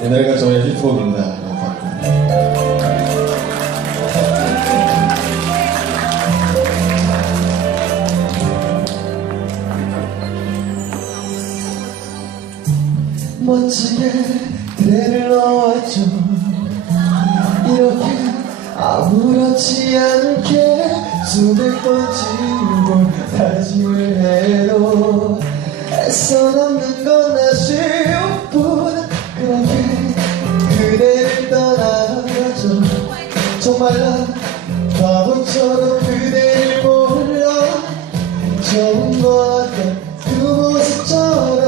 네, 옛날가 저의 히트곡입니다. 멋지게 대를 넣었죠 이렇게 아무렇지 않게 수백 번 지우고 다짐을 해도 애써 남는 건 아쉬울 뿐 정말로 바보처럼 그대를 몰라. 좋은 것 같던 그 모습처럼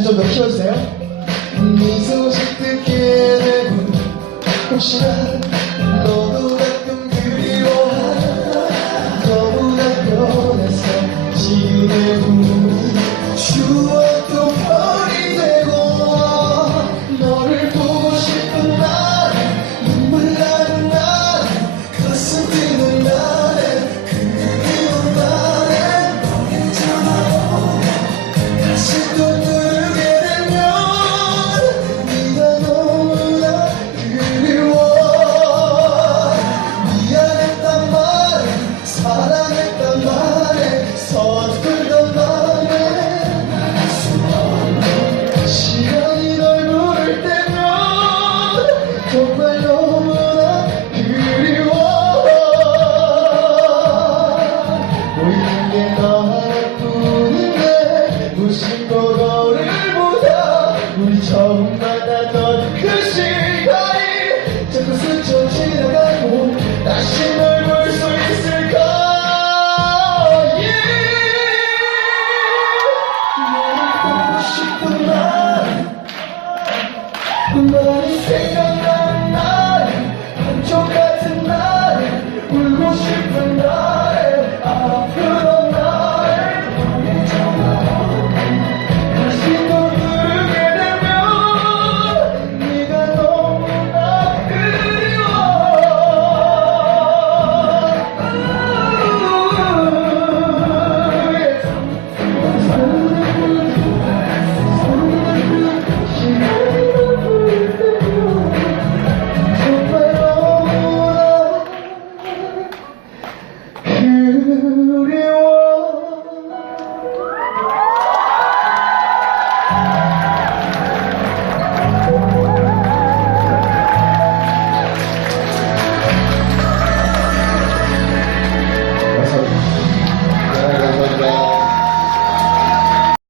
같이 좀더 키워주세요. 음, 미소 짙게 뭐 내고 혹시나 한 번은 생각